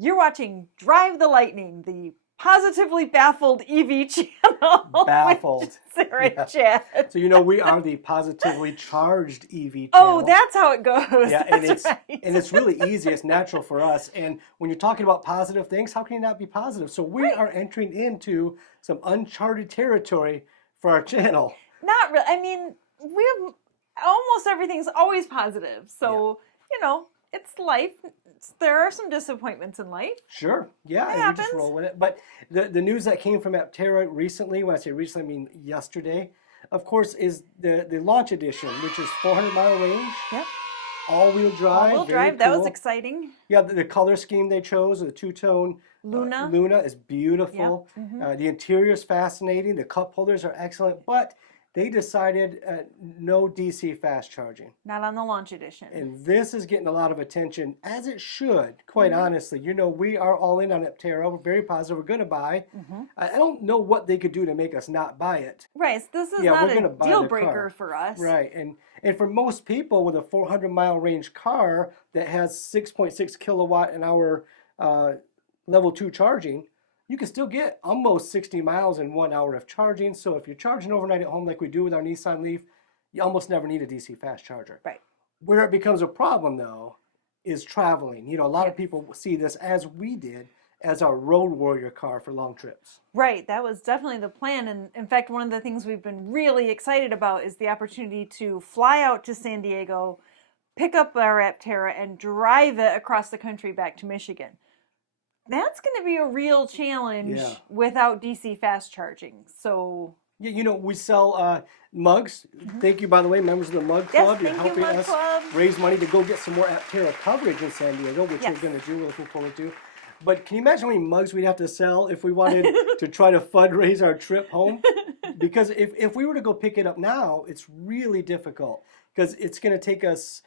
You're watching Drive the Lightning, the positively baffled EV channel. Baffled. With Sarah Yeah. Chad. So we are the positively charged EV channel. Oh, that's how it goes. Yeah, That's right. and it's really easy. It's natural for us. And when you're talking about positive things, how can you not be positive? So we are entering into some uncharted territory for our channel. Not really. I mean, we have almost everything's always positive. So, it's life. There are some disappointments in life. Sure. Yeah, and we just roll with it. But the news that came from Aptera recently, when I say recently, I mean yesterday, of course, is the launch edition, which is 400-mile range. Yep. All-wheel drive. All-wheel drive. That was exciting. Yeah, the color scheme they chose, the two-tone Luna. Luna is beautiful. Yep. Mm-hmm. The interior is fascinating. The cup holders are excellent, but they decided no DC fast charging. Not on the launch edition. And this is getting a lot of attention, as it should, quite honestly. We are all in on Aptera. We're very positive. We're going to buy. Mm-hmm. I don't know what they could do to make us not buy it. Right. So this is not a deal breaker for us. Right. And for most people with a 400-mile range car that has 6.6 kilowatt an hour level 2 charging, you can still get almost 60 miles in 1 hour of charging. So if you're charging overnight at home like we do with our Nissan Leaf, you almost never need a DC fast charger. Right. Where it becomes a problem, though, is traveling. A lot of people see this, as we did, as our road warrior car for long trips. Right. That was definitely the plan. And in fact, one of the things we've been really excited about is the opportunity to fly out to San Diego, pick up our Aptera, and drive it across the country back to Michigan. That's going to be a real challenge without DC fast charging. So, we sell mugs. Mm-hmm. Thank you, by the way, members of the Mug Club. Yes, You're helping us Club. Raise money to go get some more Aptera coverage in San Diego, which we're going to do. We're looking forward to. But can you imagine how many mugs we'd have to sell if we wanted to try to fundraise our trip home? Because if we were to go pick it up now, it's really difficult because it's going to take us,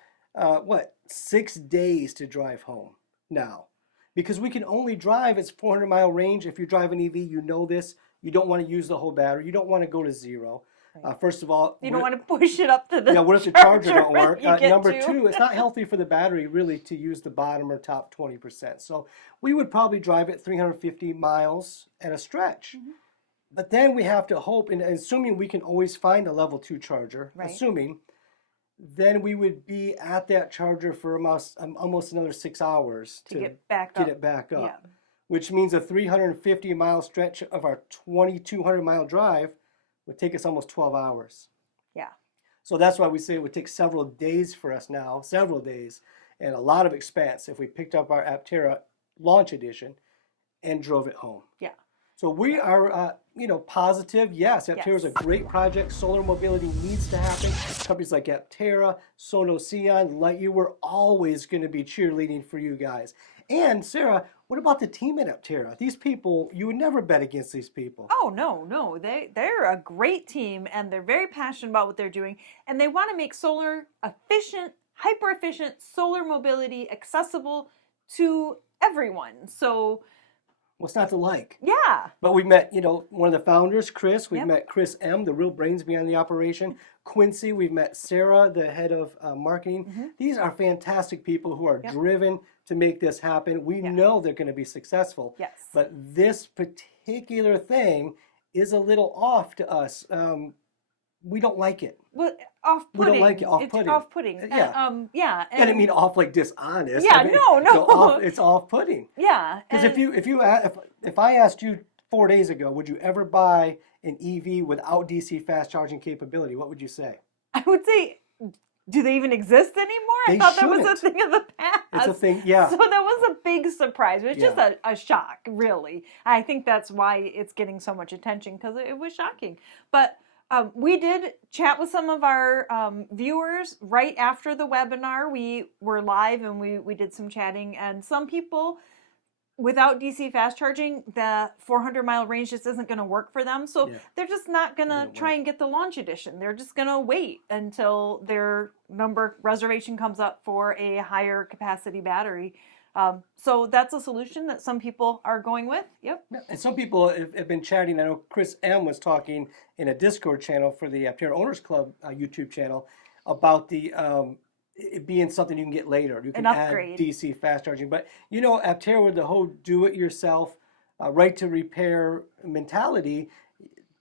6 days to drive home now. Because we can only drive, it's 400-mile range. If you drive an EV, you know this. You don't want to use the whole battery. You don't want to go to zero. Right. First of all, you don't want to push it up to the what if the charger don't work? Number to. 2, it's not healthy for the battery really to use the bottom or top 20%. So we would probably drive it 350 miles at a stretch. Mm-hmm. But then we have to hope, and assuming we can always find a level 2 charger, then we would be at that charger for almost another 6 hours to get it back up. Yeah. Which means a 350-mile stretch of our 2,200-mile drive would take us almost 12 hours. Yeah. So that's why we say it would take several days for us now, and a lot of expense if we picked up our Aptera launch edition and drove it home. Yeah. So we are, positive. Yes, Aptera is a great project. Solar mobility needs to happen. Companies like Aptera, Sonos, Xeon, Lightyear, we're always going to be cheerleading for you guys. And Sarah, what about the team at Aptera? These people, you would never bet against these people. Oh, no. They're a great team, and they're very passionate about what they're doing. And they want to make solar efficient, hyper-efficient solar mobility accessible to everyone. So what's not to like? Yeah. But we met, one of the founders, Chris. We've met Chris M., the real brains behind the operation. Quincy, we've met Sarah, the head of marketing. Mm-hmm. These are fantastic people who are driven to make this happen. We know they're going to be successful. Yes. But this particular thing is a little off to us. We don't like it. Well, off-putting. We don't like it. Off-putting. It's off-putting. Yeah. And I didn't mean off like dishonest. Yeah, I mean, no. It's off-putting. Yeah. Because if I asked you 4 days ago, would you ever buy an EV without DC fast charging capability? What would you say? I would say, do they even exist anymore? I thought that was a thing of the past. It's a thing, yeah. So that was a big surprise. It was just a shock, really. I think that's why it's getting so much attention, because it was shocking. But we did chat with some of our viewers right after the webinar. We were live and we did some chatting, and some people, without DC fast charging, the 400-mile range just isn't going to work for them. So they're just not going to try and get the launch edition. They're just going to wait until their reservation comes up for a higher capacity battery. So that's a solution that some people are going with. Yep. And some people have been chatting. I know Chris M. was talking in a Discord channel for the Aptera Owners Club YouTube channel about the it being something you can get later. You can An add upgrade. DC fast charging. But Aptera, with the whole do-it-yourself, right to repair mentality,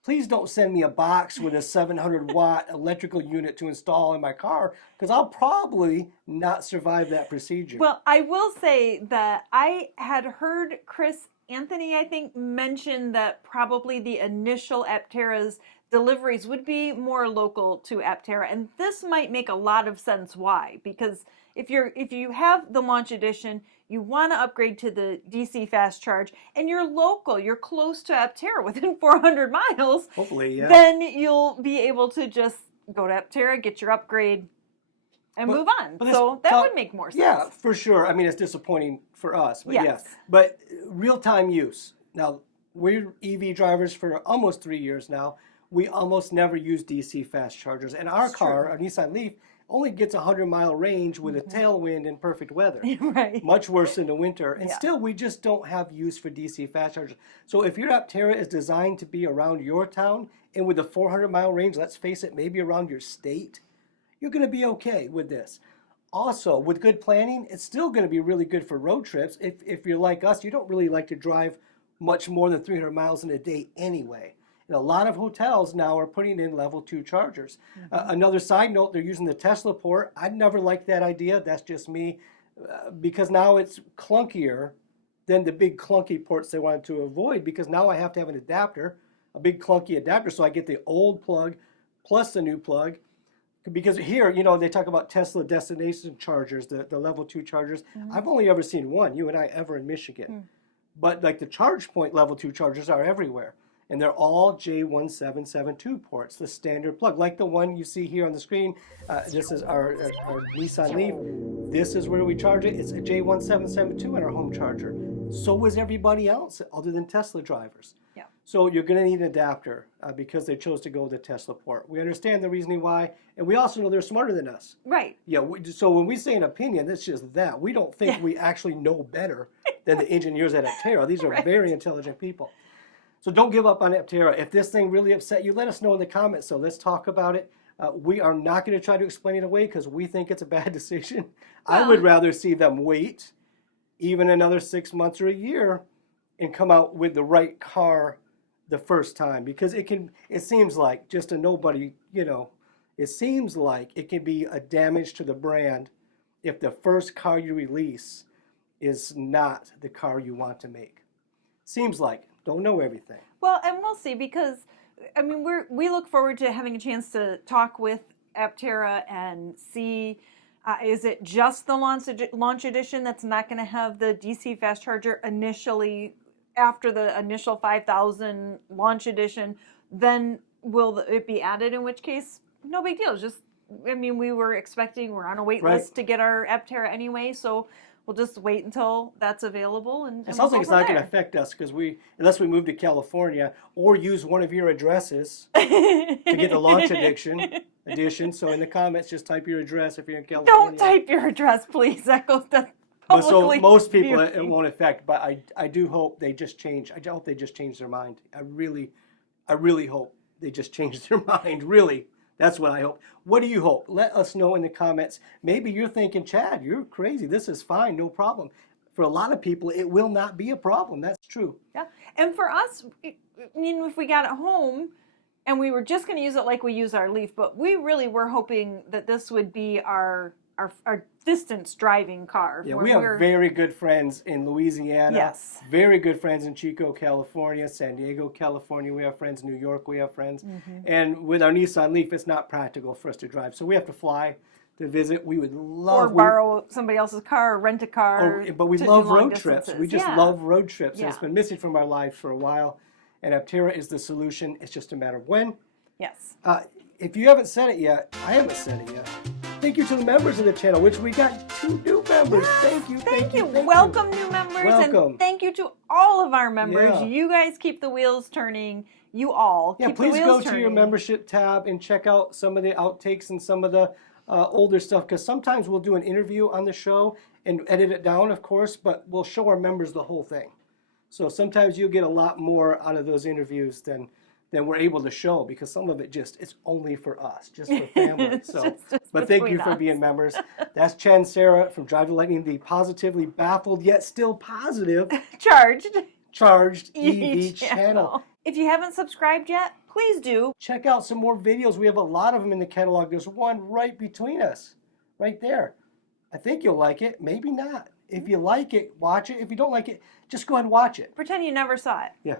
please don't send me a box with a 700-watt electrical unit to install in my car, because I'll probably not survive that procedure. Well, I will say that I had heard Chris Anthony, I think, mention that probably the initial Aptera's deliveries would be more local to Aptera, and this might make a lot of sense. Why? Because if you have the launch edition, you want to upgrade to the DC fast charge, and you're local, you're close to Aptera, within 400 miles. Hopefully, yeah. Then you'll be able to just go to Aptera, get your upgrade, and move on. So that would make more sense. Yeah, for sure. I mean, it's disappointing for us, but yes. But real-time use. Now, we're EV drivers for almost 3 years now. We almost never use DC fast chargers. And our car, our Nissan Leaf, only gets a 100-mile range with a tailwind and perfect weather. Right. Much worse in the winter. And still, we just don't have use for DC fast chargers. So if your Aptera is designed to be around your town, and with a 400-mile range, let's face it, maybe around your state, you're going to be okay with this. Also, with good planning, it's still going to be really good for road trips. If you're like us, you don't really like to drive much more than 300 miles in a day anyway. And a lot of hotels now are putting in level 2 chargers. Another side note, they're using the Tesla port. I never liked that idea. That's just me. Because now it's clunkier than the big clunky ports they wanted to avoid, because now I have to have an adapter, a big clunky adapter, so I get the old plug plus the new plug. Because here, they talk about Tesla destination chargers, the level 2 chargers. I've only ever seen one, you and I, ever in Michigan. But like the charge point level 2 chargers are everywhere. And they're all J1772 ports, the standard plug. Like the one you see here on the screen, this is our Nissan Leaf. This is where we charge it. It's a J1772 in our home charger. So is everybody else, other than Tesla drivers. Yeah. So you're going to need an adapter because they chose to go with the Tesla port. We understand the reasoning why, and we also know they're smarter than us. Right. Yeah. So when we say an opinion, it's just that. We don't think we actually know better than the engineers at Aptera. These are very intelligent people. So don't give up on Aptera. If this thing really upset you, let us know in the comments. So let's talk about it. We are not going to try to explain it away because we think it's a bad decision. I would rather see them wait even another 6 months or a year and come out with the right car the first time, because it seems like just a nobody, it seems like it can be a damage to the brand if the first car you release is not the car you want to make. Seems like. Don't know everything. Well, and we'll see, because I mean we look forward to having a chance to talk with Aptera and see, is it just the launch edition that's not going to have the DC fast charger initially after the initial 5,000 launch edition? Then will it be added, in which case no big deal. We're on a wait list to get our Aptera anyway, so we'll just wait until that's available. And it sounds like it's not going to affect us, because unless we move to California or use one of your addresses to get the launch edition. So in the comments, just type your address if you're in California. Don't type your address, please. That goes to publicly. So most people it won't affect, but I do hope they just change. I hope they just change their mind. I really hope they just change their mind. Really. That's what I hope. What do you hope? Let us know in the comments. Maybe you're thinking, Chad, you're crazy. This is fine, no problem. For a lot of people, it will not be a problem. That's true. Yeah. And for us, if we got it home and we were just going to use it like we use our Leaf, but we really were hoping that this would be our distance driving car. Yeah, we have very good friends in Louisiana. Yes. Very good friends in Chico, California, San Diego, California. We have friends in New York. We have friends. And with our Nissan Leaf, it's not practical for us to drive. So we have to fly to visit. We would love... Or borrow somebody else's car, or rent a car. But we love road trips. We just love road trips. Yeah. And it's been missing from our lives for a while. And Aptera is the solution. It's just a matter of when. Yes. If you haven't said it yet, I haven't said it yet. Thank you to the members of the channel, which we got 2 new members. Yes, Thank you. Welcome, new members. Welcome. And thank you to all of our members. Yeah. You guys keep the wheels turning. You all keep the wheels turning. Please go to your membership tab and check out some of the outtakes and some of the older stuff, because sometimes we'll do an interview on the show and edit it down, of course, but we'll show our members the whole thing. So sometimes you'll get a lot more out of those interviews than then we're able to show, because some of it it's only for us, just for family. So, just but thank you between for us. being members. That's Chen Sarah from Drive to Lightning, the positively baffled yet still positive charged EV channel. If you haven't subscribed yet, please do. Check out some more videos. We have a lot of them in the catalog. There's one right between us, right there. I think you'll like it, maybe not. If you like it, watch it. If you don't like it, just go ahead and watch it. Pretend you never saw it. Yeah.